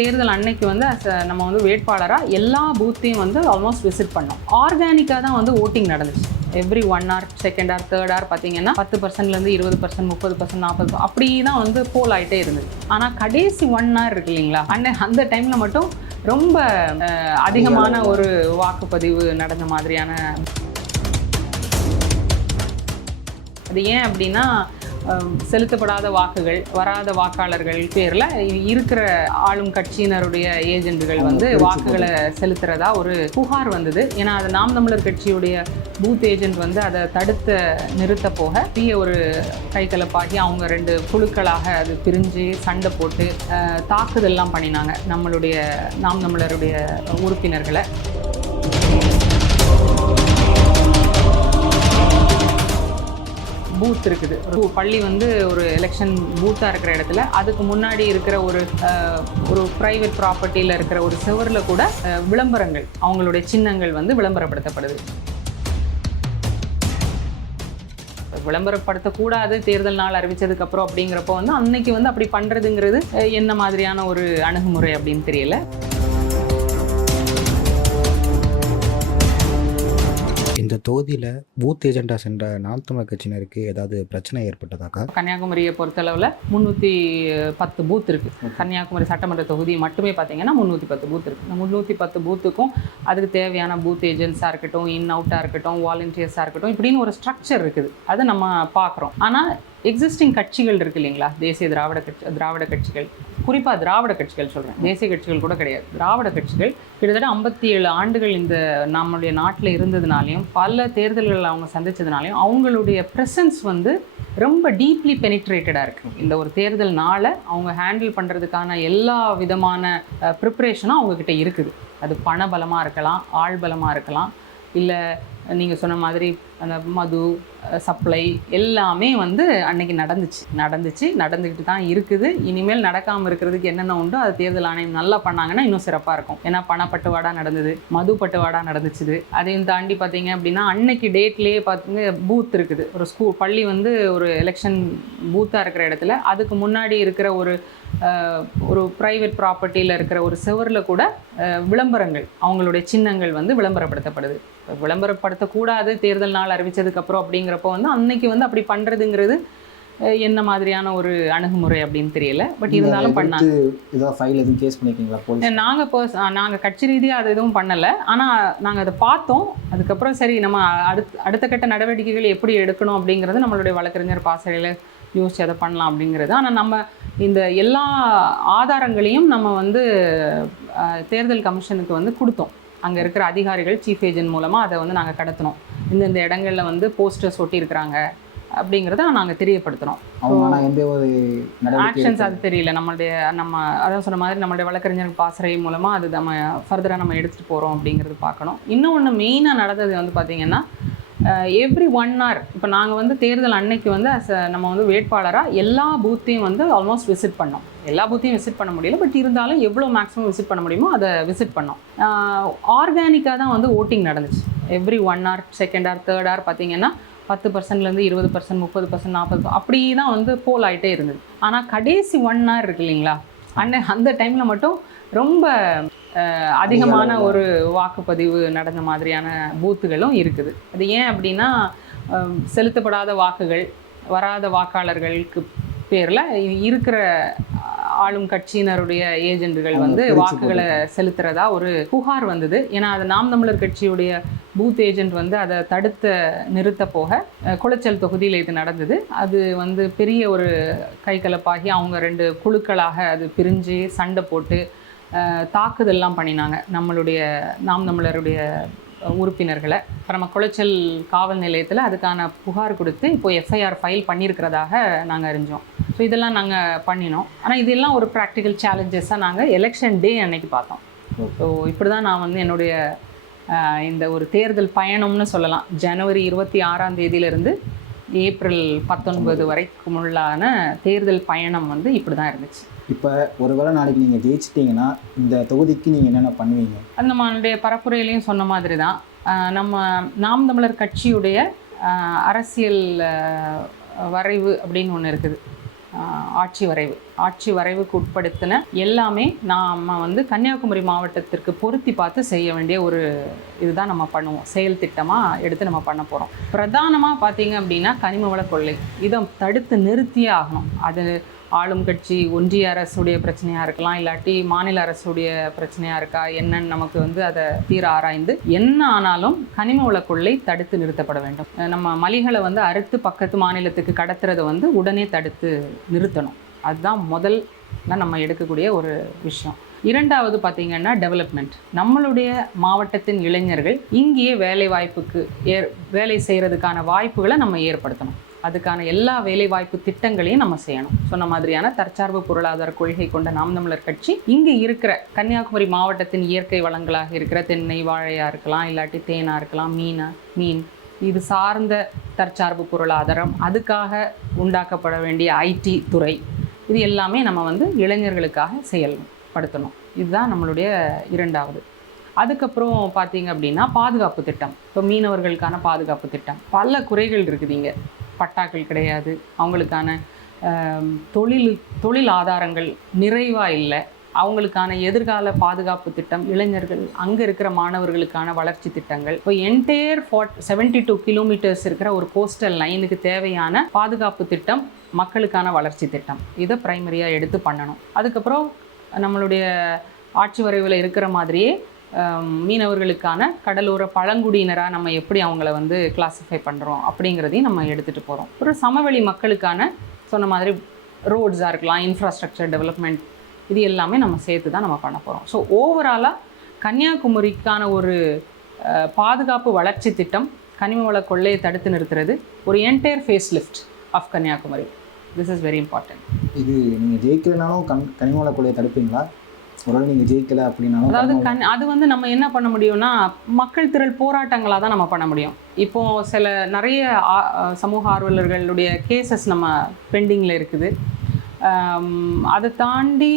தேர்தல் அன்னைக்கு வந்து a நம்ம வந்து வேட்பாளராக எல்லா பூத்தையும் வந்து ஆல்மோஸ்ட் விசிட் பண்ணோம். ஆர்கானிக்காக தான் வந்து ஓட்டிங் நடந்துச்சு. Every one hour second hour third hour பார்த்தீங்கன்னா பத்து பர்சன்ட்லேருந்து இருபது பர்சன்ட் முப்பது பர்சன்ட் நாற்பது அப்படி தான் வந்து போல் ஆகிட்டே இருந்தது. ஆனால் கடைசி ஒன் hour இருக்கு இல்லைங்களா? அன்னை அந்த டைமில் மட்டும் ரொம்ப அதிகமான ஒரு வாக்குப்பதிவு நடந்த மாதிரியான அது ஏன் அப்படின்னா செலுத்தப்படாத வாக்குகள் வராத வாக்காளர்கள் பேரில் இருக்கிற ஆளும் கட்சியினருடைய ஏஜென்ட்டுகள் வந்து வாக்குகளை செலுத்துறதா ஒரு புகார் வந்தது. ஏன்னா அது நாம் தமிழர் கட்சியுடைய பூத் ஏஜென்ட் வந்து அதை தடுத்த நிறுத்த போக பெரிய ஒரு கைகலப்பாகி அவங்க ரெண்டு குழுக்களாக அது பிரிஞ்சு சண்டை போட்டு தாக்குதல்லாம் பண்ணினாங்க நம்மளுடைய நாம் தமிழருடைய உறுப்பினர்களை. பூத் இருக்குது. பள்ளி வந்து ஒரு எலெக்ஷன் பூத்தாக இருக்கிற இடத்துல அதுக்கு முன்னாடி இருக்கிற ஒரு ஒரு ப்ரைவேட் ப்ராப்பர்ட்டியில் இருக்கிற ஒரு செவரில் கூட விளம்பரங்கள் அவங்களுடைய சின்னங்கள் வந்து விளம்பரப்படுத்தப்படுது. விளம்பரப்படுத்தக்கூடாது தேர்தல் நாள் அறிவிச்சதுக்கப்புறம் அப்படிங்கிறப்போ வந்து அன்னைக்கு வந்து அப்படி பண்ணுறதுங்கிறது என்ன மாதிரியான ஒரு அணுகுமுறை அப்படின்னு தெரியல. இந்த தொகுதியில் பூத் ஏஜெண்டாக சென்ற நாம் தமிழர் கட்சியினருக்கு ஏதாவது பிரச்சனை ஏற்பட்டதாக்கா? கன்னியாகுமரியை பொறுத்தளவில் முந்நூற்றி பத்து பூத் இருக்குது கன்னியாகுமரி சட்டமன்ற தொகுதி மட்டுமே பார்த்தீங்கன்னா முந்நூற்றி பத்து பூத் இருக்குது இந்த முந்நூற்றி பத்து பூத்துக்கும் அதுக்கு தேவையான பூத் ஏஜென்ட்ஸாக இருக்கட்டும் இன் அவுட்டாக இருக்கட்டும் வாலண்டியர்ஸாக இருக்கட்டும் இப்படின்னு ஒரு ஸ்ட்ரக்சர் இருக்குது. அதை நம்ம பார்க்குறோம். ஆனால் எக்ஸிஸ்டிங் கட்சிகள் இருக்கு இல்லைங்களா? தேசிய திராவிட கட்சி திராவிட கட்சிகள். குறிப்பாக திராவிட கட்சிகள் சொல்கிறேன் தேசிய கட்சிகள் கூட கிடையாது. திராவிட கட்சிகள் கிட்டத்தட்ட ஐம்பத்தி ஏழு ஆண்டுகள் இந்த நம்மளுடைய நாட்டில் இருந்ததுனாலையும் பல தேர்தல்கள் அவங்க சந்தித்ததுனாலையும் அவங்களுடைய ப்ரெசன்ஸ் வந்து ரொம்ப டீப்லி பெனிட்ரேட்டடாக இருக்குது இந்த ஒரு தேர்தல் நாளை அவங்க ஹேண்டில் பண்ணுறதுக்கான எல்லா விதமான ப்ரிப்ரேஷனும் அவங்கக்கிட்ட இருக்குது. அது பண பலமாக இருக்கலாம் ஆள் பலமாக இருக்கலாம். இல்லை நீங்கள் சொன்ன மாதிரி அந்த மது சப்ளை எல்லாமே வந்து அன்னைக்கு நடந்துச்சு. நடந்துச்சு. நடந்துக்கிட்டு தான் இருக்குது. இனிமேல் நடக்காமல் இருக்கிறதுக்கு என்னென்ன உண்டோ அது தேர்தல் ஆணையம் நல்லா பண்ணாங்கன்னா இன்னும் சிறப்பாக இருக்கும். ஏன்னா பணப்பட்டுவாடா நடந்தது மது பட்டுவாடா நடந்துச்சுது. அதையும் தாண்டி பார்த்தீங்க அப்படின்னா அன்னைக்கு டேட்லேயே பார்த்துங்க பூத் இருக்குது. ஒரு ஸ்கூல் பள்ளி வந்து ஒரு எலெக்ஷன் பூத்தாக இருக்கிற இடத்துல அதுக்கு முன்னாடி இருக்கிற ஒரு ஒரு ப்ரைவேட் ப்ராப்பர்ட்டியில் இருக்கிற ஒரு செவரில் கூட விளம்பரங்கள் அவங்களுடைய சின்னங்கள் வந்து விளம்பரப்படுத்தப்படுது. விளம்பரப்படுத்தக்கூடாது தேர்தல் நாள் அறிவிச்சதுக்கு அப்புறம் அப்படிங்கிறப்போ வந்து அன்னைக்கு வந்து அப்படி பண்ணுறதுங்கிறது என்ன மாதிரியான ஒரு அணுகுமுறை அப்படின்னு தெரியல. பட் இருந்தாலும் பண்ணாங்க. ஏதாவது ஃபைல் எதுவும் கேஸ் பண்ணிருக்கீங்களா போலீஸ் நாங்கள் பர்ஸ் நாங்கள் கட்சி ரீதியாக அது எதுவும் பண்ணலை. ஆனால் நாங்கள் அதை பார்த்தோம். அதுக்கப்புறம் சரி நம்ம அடுத்த அடுத்த கட்ட நடவடிக்கைகள் எப்படி எடுக்கணும் அப்படிங்கிறது நம்மளுடைய வழக்கறிஞர் பாசறையில் யோசிச்சு அதை பண்ணலாம் அப்படிங்கிறது. ஆனால் நம்ம இந்த எல்லா ஆதாரங்களையும் நம்ம வந்து தேர்தல் கமிஷனுக்கு வந்து கொடுத்தோம். அங்கே இருக்கிற அதிகாரிகள் சீஃப் ஏஜென்ட் மூலமாக அதை வந்து நாங்கள் கடத்தினோம். இந்தந்த இடங்களில் வந்து போஸ்டர்ஸ் ஒட்டியிருக்கிறாங்க அப்படிங்கிறத நாங்கள் நடவடிக்கை ஆக்ஷன்ஸ் அது தெரியல. நம்மளுடைய நம்ம அதான் சொன்ன மாதிரி நம்மளுடைய வழக்கறிஞர் பாசறை மூலமாக அது நம்ம ஃபர்தராக நம்ம எடுத்துகிட்டு போகிறோம் அப்படிங்கிறது பார்க்கணும். இன்னும் ஒன்று மெயினாக நடந்தது வந்து பார்த்திங்கன்னா எவ்ரி ஒன் ஹவர் இப்போ நாங்கள் வந்து தேர்தல் அன்னைக்கு வந்து அஸ் நம்ம வந்து வேட்பாளராக எல்லா பூத்தையும் வந்து ஆல்மோஸ்ட் விசிட் பண்ணோம். எல்லா பூத்தையும் விசிட் பண்ண முடியல. பட் இருந்தாலும் எவ்வளோ மேக்ஸிமம் விசிட் பண்ண முடியுமோ அதை விசிட் பண்ணோம். ஆர்கானிக்காக தான் வந்து ஓட்டிங் நடந்துச்சு. Every one hour second hour third hour பார்த்தீங்கன்னா பத்து பர்சன்ட்லேருந்து இருபது பர்சன்ட் முப்பது பர்சன்ட் நாற்பது அப்படி தான் வந்து போல் ஆகிட்டே இருந்தது. ஆனால் கடைசி ஒன் ஹவர் இருக்கு இல்லைங்களா? அன்னை அந்த டைமில் மட்டும் ரொம்ப அதிகமான ஒரு வாக்குப்பதிவு நடந்த மாதிரியான பூத்துகளும் இருக்குது. அது ஏன் அப்படின்னா செலுத்தப்படாத வாக்குகள் வராத வாக்காளர்களுக்கு பேரில் இருக்கிற ஆளும் கட்சியினருடைய ஏஜென்ட்டுகள் வந்து வாக்குகளை செலுத்துறதா ஒரு புகார் வந்தது. ஏன்னா அது நாம் தமிழர் கட்சியுடைய பூத் ஏஜென்ட் வந்து அதை தடுத்த நிறுத்த போக குளச்சல் தொகுதியில் இது நடந்தது. அது வந்து பெரிய ஒரு கைகலப்பாகி அவங்க ரெண்டு குழுக்களாக அது பிரிஞ்சு சண்டை போட்டு தாக்குதல்லாம் பண்ணினாங்க. நம்மளுடைய நாம் தமிழருடைய உறுப்பினர்களை. இப்போ நம்ம குளச்சல் காவல் நிலையத்தில் அதுக்கான புகார் கொடுத்து இப்போ எஃப்ஐஆர் ஃபைல் பண்ணியிருக்கிறதாக நாங்கள் அறிஞ்சோம். ஸோ இதெல்லாம் நாங்கள் பண்ணினோம். ஆனால் இதெல்லாம் ஒரு ப்ராக்டிக்கல் சேலஞ்சஸாக நாங்கள் எலெக்ஷன் டே அன்னைக்கு பார்த்தோம். ஸோ இப்படி தான் நான் வந்து என்னுடைய இந்த ஒரு தேர்தல் பயணம்னு சொல்லலாம். ஜனவரி இருபத்தி ஆறாம் தேதியிலிருந்து ஏப்ரல் பத்தொன்பது வரைக்கும் உள்ளான தேர்தல் பயணம் வந்து இப்படி தான் இருந்துச்சு. இப்போ ஒருவேளை நாளைக்கு நீங்கள் ஜெயிச்சிட்டிங்கன்னா இந்த தொகுதிக்கு நீங்கள் என்னென்ன பண்ணுவீங்க? அது நம்மளுடைய பரப்புரையிலையும் சொன்ன மாதிரி தான் நம்ம நாம் தமிழர் கட்சியுடைய அரசியல் வரைவு அப்படின்னு ஒன்று இருக்குது. ஆட்சி வரைவு ஆட்சி வரைவுக்கு உட்படுத்தின எல்லாமே நாம் வந்து கன்னியாகுமரி மாவட்டத்திற்கு பொருத்தி பார்த்து செய்ய வேண்டிய ஒரு இதுதான் நம்ம பண்ணுவோம். செயல் திட்டமாக எடுத்து நம்ம பண்ண போகிறோம் பிரதானமாக பார்த்தீங்க அப்படின்னா கனிம வள கொள்ளை. இதை தடுத்து நிறுத்தியே ஆகணும். அது ஆளும் கட்சி ஒன்றிய அரசுடைய பிரச்சனையாக இருக்கலாம் இல்லாட்டி மாநில அரசுடைய பிரச்சனையாக இருக்கா என்னன்னு நமக்கு வந்து அதை தீர ஆராய்ந்து என்ன ஆனாலும் கனிம வள கொள்ளை தடுத்து நிறுத்தப்பட வேண்டும். நம்ம மலிகளை வந்து அறுத்து பக்கத்து மாநிலத்துக்கு கடத்துறதை வந்து உடனே தடுத்து நிறுத்தணும். அதுதான் முதல்ல நம்ம எடுக்கக்கூடிய ஒரு விஷயம். இரண்டாவது பார்த்தீங்கன்னா டெவலப்மெண்ட் நம்மளுடைய மாவட்டத்தின் இளைஞர்கள் இங்கேயே வேலை வாய்ப்புக்கு ஏற் வேலை செய்கிறதுக்கான வாய்ப்புகளை நம்ம ஏற்படுத்தணும். அதுக்கான எல்லா வேலைவாய்ப்பு திட்டங்களையும் நம்ம செய்யணும். சொன்ன மாதிரியான தற்சார்பு பொருளாதார கொள்கை கொண்ட நாம் தமிழர் கட்சி இங்கே இருக்கிற கன்னியாகுமரி மாவட்டத்தின் இயற்கை வளங்களாக இருக்கிற தென்னை வாழையாக இருக்கலாம் இல்லாட்டி தேனாக இருக்கலாம் மீனா மீன் இது சார்ந்த தற்சார்பு பொருளாதாரம் அதுக்காக உண்டாக்கப்பட வேண்டிய ஐடி துறை இது எல்லாமே நம்ம வந்து இளைஞர்களுக்காக படுத்தணும். இதுதான் நம்மளுடைய இரண்டாவது. அதுக்கப்புறம் பார்த்தீங்க அப்படின்னா பாதுகாப்பு திட்டம். இப்போ மீனவர்களுக்கான பாதுகாப்பு திட்டம். பல குறைகள் இருக்குது இங்கே. பட்டாக்கள் கிடையாது. அவங்களுக்கான தொழில் தொழில் ஆதாரங்கள் நிறைவாக இல்லை. அவங்களுக்கான எதிர்கால பாதுகாப்பு திட்டம் இளைஞர்கள் அங்கே இருக்கிற மாணவர்களுக்கான வளர்ச்சி திட்டங்கள். இப்போ entire fort seventy two kilometres இருக்கிற ஒரு கோஸ்டல் லைனுக்கு தேவையான பாதுகாப்பு திட்டம் மக்களுக்கான வளர்ச்சி திட்டம். இதை ப்ரைமரியாக எடுத்து பண்ணணும். அதுக்கப்புறம் நம்மளுடைய ஆட்சி வரைவில் இருக்கிற மாதிரியே மீனவர்களுக்கான கடலோர பழங்குடியினராக நம்ம எப்படி அவங்கள வந்து கிளாஸிஃபை பண்ணுறோம் அப்படிங்கிறதையும் நம்ம எடுத்துகிட்டு போகிறோம் ஒரு சமவெளி மக்களுக்கான சொன்ன மாதிரி ரோட்ஸாக இருக்கலாம் இன்ஃப்ராஸ்ட்ரக்சர் டெவலப்மெண்ட் இது எல்லாமே நம்ம சேர்த்து தான் நம்ம பண்ண போகிறோம் ஸோ ஓவராலாக கன்னியாகுமரிக்கான ஒரு பாதுகாப்பு வளர்ச்சி திட்டம் கனிம வள கொள்ளையை தடுத்து நிறுத்துறது ஒரு entire face lift of Kanyakumari. This is very important இது நீங்கள் ஜெயிக்கலைனாலும் கண் கனிமவள கொள்ளையை தடுப்பீங்களா? ஒருவேளை நீங்கள் ஜெயிக்கலை அப்படின்னாலும் அதாவது கண் அது வந்து நம்ம என்ன பண்ண முடியும்னா மக்கள் திரள் போராட்டங்களாக தான் நம்ம பண்ண முடியும். இப்போ சில நிறைய சமூக ஆர்வலர்களுடைய கேசஸ் நம்ம பெண்டிங்கில் இருக்குது. அதை தாண்டி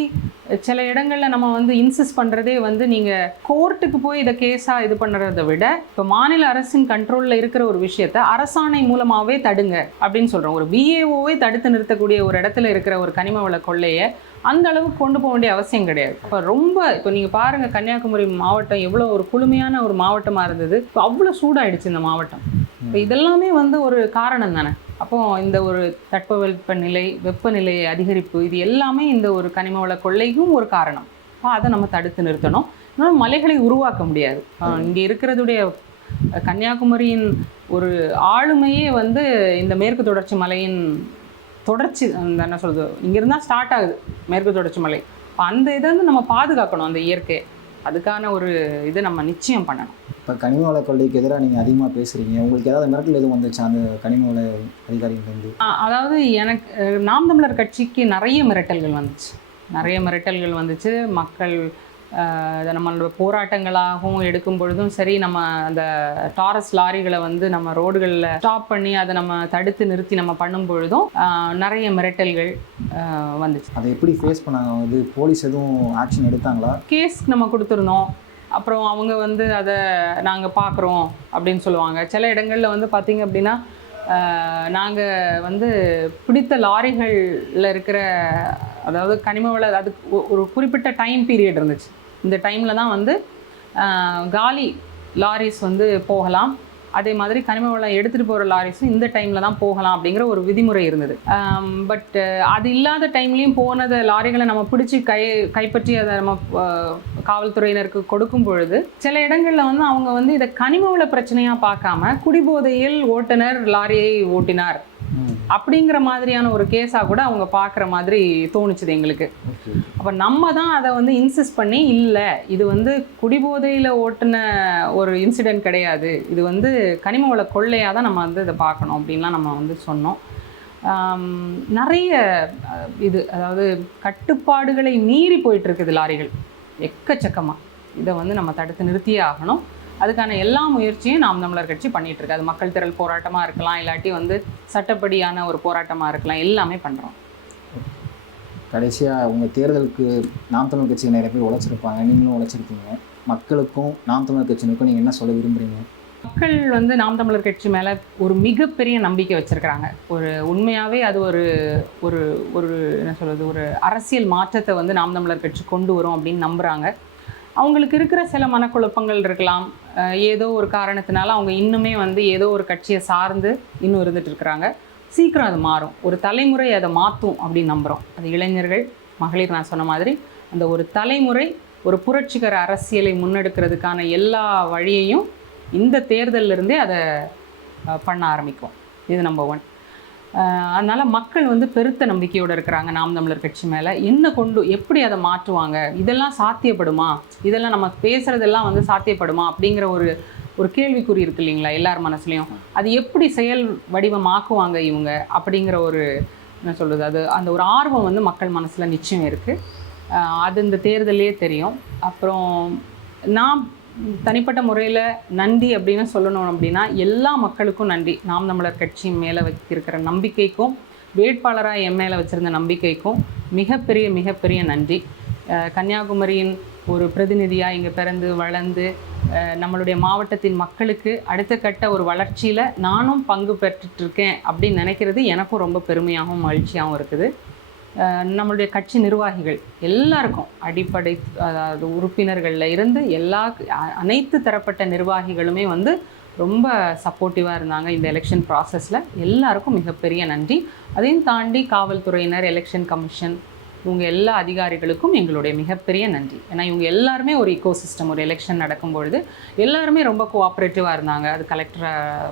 சில இடங்களில் நம்ம வந்து இன்சிஸ்ட் பண்ணுறதே வந்து நீங்கள் கோர்ட்டுக்கு போய் இதை கேஸாக இது பண்ணுறத விட இப்போ மாநில அரசின் கண்ட்ரோலில் இருக்கிற ஒரு விஷயத்த அரசாணை மூலமாகவே தடுங்க அப்படின்னு சொல்கிறோம் ஒரு பிஏஓவே தடுத்து நிறுத்தக்கூடிய ஒரு இடத்துல இருக்கிற ஒரு கனிம வள கொள்ளையை அந்த அளவுக்கு கொண்டு போக வேண்டிய அவசியம் கிடையாது. இப்போ ரொம்ப இப்போ நீங்கள் பாருங்கள் கன்னியாகுமரி மாவட்டம் எவ்வளோ ஒரு குளுமையான ஒரு மாவட்டமாக இருந்தது. இப்போ அவ்வளோ சூடாயிடுச்சு இந்த மாவட்டம். இப்போ இதெல்லாமே வந்து ஒரு காரணம் தானே? அப்போ இந்த ஒரு தட்பவெப்பநிலை வெப்பநிலை அதிகரிப்பு இது எல்லாமே இந்த ஒரு கனிம வள கொள்ளைக்கும் ஒரு காரணம். அப்போ அதை நம்ம தடுத்து நிறுத்தணும். ஆனால் மலைகளை உருவாக்க முடியாது. இங்கே இருக்கிறதுடைய கன்னியாகுமரியின் ஒரு ஆளுமையே வந்து இந்த மேற்கு தொடர்ச்சி மலையின் தொடர்ச்சி அந்த என்ன சொல்கிறது இங்கே இருந்தால் ஸ்டார்ட் ஆகுது மேற்கு தொடர்ச்சி மலை. அந்த இதை வந்து நம்ம பாதுகாக்கணும் அந்த இயற்கையை. அதுக்கான ஒரு இதை நம்ம நிச்சயம் பண்ணணும். இப்போ கனிமவள கொள்ளைக்கு எதிராக நீங்கள் அதிகமாக பேசுகிறீங்க. உங்களுக்கு ஏதாவது மிரட்டல் எதுவும் வந்துச்சா அந்த கனிமவள அதிகாரிகிட்டேருந்து ஆ- அதாவது எனக்கு நாம் தமிழர் கட்சிக்கு நிறைய மிரட்டல்கள் வந்துச்சு. நிறைய மிரட்டல்கள் வந்துச்சு. மக்கள் அஹ், இதை நம்மளோட போராட்டங்களாகவும் எடுக்கும் பொழுதும் சரி நம்ம அந்த டாரஸ் லாரிகளை வந்து நம்ம ரோடுகளில் ஸ்டாப் பண்ணி அதை நம்ம தடுத்து நிறுத்தி நம்ம பண்ணும் பொழுதும் நிறைய மிரட்டல்கள் வந்துச்சு. அதை எப்படி ஃபேஸ் பண்ணாங்க? இது போலீஸ் எதுவும் ஆக்ஷன் எடுத்தாங்களா? கேஸ் நம்ம கொடுத்துருந்தோம். அப்புறம் அவங்க வந்து அதை நாங்கள் பார்க்குறோம் அப்படின்னு சொல்லுவாங்க. சில இடங்களில் வந்து பார்த்திங்க அப்படின்னா நாங்கள் வந்து பிடித்த லாரிகளில் இருக்கிற அதாவது கனிம வள அதுக்கு ஒரு குறிப்பிட்ட டைம் பீரியட் இருந்துச்சு. இந்த டைமில் தான் வந்து காலி லாரிஸ் வந்து போகலாம். அதே மாதிரி கனிம வளம் எடுத்துகிட்டு போகிற லாரிஸும் இந்த டைமில் தான் போகலாம் அப்படிங்கிற ஒரு விதிமுறை இருந்தது. பட் அது இல்லாத டைம்லேயும் போனத லாரிகளை நம்ம பிடிச்சி கை கைப்பற்றி அதை நம்ம காவல்துறையினருக்கு கொடுக்கும் பொழுது சில இடங்களில் வந்து அவங்க வந்து இதை கனிம வள பிரச்சனையாக பார்க்காம குடிபோதையில் ஓட்டுநர் லாரியை ஓட்டினார். அப்படிங்கிற மாதிரியான ஒரு கேஸாக கூட அவங்க பார்க்குற மாதிரி தோணுச்சுது எங்களுக்கு. அப்போ நம்ம தான் அதை வந்து இன்சிஸ்ட் பண்ணி இல்லை இது வந்து குடிபோதையில் ஓட்டின ஒரு இன்சிடென்ட் கிடையாது. இது வந்து கனிம வள கொள்ளையாக தான் நம்ம வந்து இதை பார்க்கணும் அப்படின்லாம் நம்ம வந்து சொன்னோம். நிறைய இது அதாவது கட்டுப்பாடுகளை மீறி போயிட்டுருக்குது லாரிகள் எக்கச்சக்கமாக இதை வந்து நம்ம தடுத்து நிறுத்தியே ஆகணும். அதுக்கான எல்லா முயற்சியும் நாம் தமிழர் கட்சி பண்ணிகிட்ருக்கு அது மக்கள் திரள் போராட்டமாக இருக்கலாம் இல்லாட்டி வந்து சட்டப்படியான ஒரு போராட்டமாக இருக்கலாம் எல்லாமே பண்ணுறோம் கடைசியாக உங்கள் தேர்தலுக்கு நாம் தமிழ் கட்சிக்கு நிறைய பேர் உழைச்சிருப்பாங்க? நீங்களும் உழைச்சிருக்கீங்க. மக்களுக்கும் நாம் தமிழர் கட்சினுக்கும் நீங்கள் என்ன சொல்ல விரும்புகிறீங்க மக்கள் வந்து நாம் தமிழர் கட்சி மேலே ஒரு மிகப்பெரிய நம்பிக்கை வச்சுருக்கிறாங்க. ஒரு உண்மையாகவே அது ஒரு ஒரு ஒரு என்ன சொல்கிறது ஒரு அரசியல் மாற்றத்தை வந்து நாம் தமிழர் கட்சி கொண்டு வரும் அப்படின்னு நம்புகிறாங்க அவங்களுக்கு இருக்கிற சில மனக்குழப்பங்கள் இருக்கலாம். ஏதோ ஒரு காரணத்தினால அவங்க இன்னுமே வந்து ஏதோ ஒரு கட்சியை சார்ந்து இன்னும் இருந்துட்டு இருக்கிறாங்க. சீக்கிரம் அது மாறும். ஒரு தலைமுறை அதை மாற்றும் அப்படின்னு நம்புகிறோம் அது இளைஞர்கள் மகளிர் நான் சொன்ன மாதிரி அந்த ஒரு தலைமுறை ஒரு புரட்சிகர அரசியலை முன்னெடுக்கிறதுக்கான எல்லா வழியையும் இந்த தேர்தலிருந்தே அதை பண்ண ஆரம்பிக்கும். இது நம்பர் ஒன் அதனால் மக்கள் வந்து பெருத்த நம்பிக்கையோடு இருக்கிறாங்க நாம் தமிழர் கட்சி மேலே. என்ன கொண்டு எப்படி அதை மாற்றுவாங்க? இதெல்லாம் சாத்தியப்படுமா? இதெல்லாம் நம்ம பேசுகிறதெல்லாம் வந்து சாத்தியப்படுமா? அப்படிங்கிற ஒரு ஒரு கேள்விக்குறி இருக்கு இல்லைங்களா எல்லார் மனசுலையும்? அது எப்படி செயல் வடிவமாக்குவாங்க இவங்க அப்படிங்கிற ஒரு என்ன சொல்கிறது அது அந்த ஒரு ஆர்வம் வந்து மக்கள் மனசில் நிச்சயம் இருக்குது அது இந்த தேர்தலே தெரியும். அப்புறம் நான் தனிப்பட்ட முறையில் நன்றி அப்படின்னு சொல்லணும் அப்படின்னா எல்லா மக்களுக்கும் நன்றி. நாம் தமிழர் கட்சி மேலே வைத்திருக்கிற நம்பிக்கைக்கும் வேட்பாளராக என் மேலே வச்சுருந்த நம்பிக்கைக்கும் மிகப்பெரிய மிகப்பெரிய நன்றி. கன்னியாகுமரியின் ஒரு பிரதிநிதியாக இங்கே பிறந்து வளர்ந்து நம்மளுடைய மாவட்டத்தின் மக்களுக்கு அடுத்த கட்ட ஒரு வளர்ச்சியில் நானும் பங்கு பெற்றுட்ருக்கேன் அப்படின்னு நினைக்கிறது எனக்கும் ரொம்ப பெருமையாகவும் மகிழ்ச்சியாகவும் இருக்குது. நம்மளுடைய கட்சி நிர்வாகிகள் எல்லாருக்கும் அடிப்படை அதாவது உறுப்பினர்களில் இருந்து எல்லா அனைத்து தரப்பட்ட நிர்வாகிகளுமே வந்து ரொம்ப சப்போர்ட்டிவாக இருந்தாங்க இந்த எலெக்ஷன் ப்ராசஸில் எல்லாருக்கும் மிகப்பெரிய நன்றி. அதையும் தாண்டி காவல்துறையினர் எலெக்ஷன் கமிஷன் இவங்க எல்லா அதிகாரிகளுக்கும் எங்களுடைய மிகப்பெரிய நன்றி. ஏன்னா இவங்க எல்லாருமே ஒரு இக்கோ சிஸ்டம் ஒரு எலெக்ஷன் நடக்கும் பொழுது எல்லாருமே ரொம்ப கோஆப்ரேட்டிவாக இருந்தாங்க. அது கலெக்டராக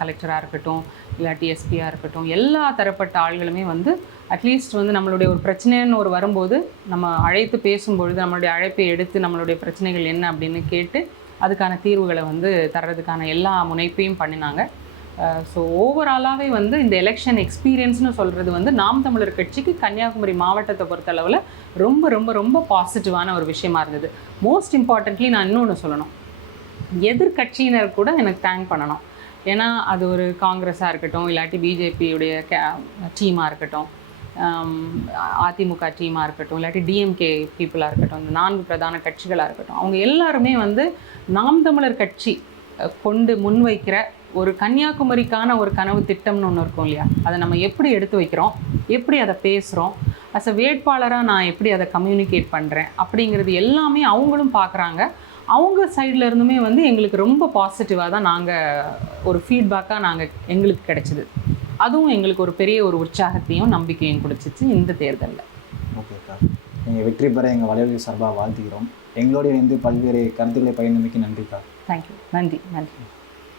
கலெக்டராக இருக்கட்டும் இல்லாட்டி எஸ்பியாக இருக்கட்டும் எல்லா தரப்பட்ட ஆள்களுமே வந்து அட்லீஸ்ட் வந்து நம்மளுடைய ஒரு பிரச்சனைன்னு ஒரு வரும்போது நம்ம அழைத்து பேசும்பொழுது நம்மளுடைய அழைப்பை எடுத்து நம்மளுடைய பிரச்சனைகள் என்ன அப்படின்னு கேட்டு அதுக்கான தீர்வுகளை வந்து தர்றதுக்கான எல்லா முனைப்பையும் பண்ணினாங்க. ஸோ ஓவராலாகவே வந்து இந்த எலெக்ஷன் எக்ஸ்பீரியன்ஸ்னு சொல்கிறது வந்து நாம் தமிழர் கட்சிக்கு கன்னியாகுமரி மாவட்டத்தை பொறுத்தளவில் ரொம்ப ரொம்ப ரொம்ப பாசிட்டிவான ஒரு விஷயமா இருந்தது. மோஸ்ட் இம்பார்ட்டன்ட்லி நான் இன்னொன்று சொல்லணும். எதிர்கட்சியினர் கூட எனக்கு தேங்க் பண்ணணும். ஏன்னா அது ஒரு காங்கிரஸாக இருக்கட்டும் இல்லாட்டி பிஜேபியுடைய கே டீமாக இருக்கட்டும் அதிமுக டீமாக இருக்கட்டும் இல்லாட்டி டிஎம்கே பீப்புளாக இருக்கட்டும் இந்த நான்கு பிரதான கட்சிகளாக இருக்கட்டும் அவங்க எல்லாருமே வந்து நாம் தமிழர் கட்சி கொண்டு முன்வைக்கிற ஒரு கன்னியாகுமரிக்கான ஒரு கனவு திட்டம்னு ஒன்று இருக்கும் இல்லையா? அதை நம்ம எப்படி எடுத்து வைக்கிறோம்? எப்படி அதை பேசுகிறோம் அஸ் அ வேட்பாளராக நான் எப்படி அதை கம்யூனிகேட் பண்ணுறேன் அப்படிங்கிறது எல்லாமே அவங்களும் பார்க்குறாங்க அவங்க சைடில் இருந்துமே வந்து எங்களுக்கு ரொம்ப பாசிட்டிவாக தான் நாங்கள் ஒரு ஃபீட்பேக்காக நாங்கள் எங்களுக்கு கிடைச்சிது. அதுவும் எங்களுக்கு ஒரு பெரிய ஒரு உற்சாகத்தையும் நம்பிக்கையும் கொடுத்துச்சு இந்த தேர்தலில். ஓகேக்கா நீங்கள் வெற்றி பெற எங்கள் வலைவலி சார்பாக வாழ்த்துக்கிறோம் எங்களோடு இணைந்து பல்வேறு கருத்துக்களை பகிர்ந்தமைக்கு நன்றிக்கா. தேங்க்யூ நன்றி. நன்றி.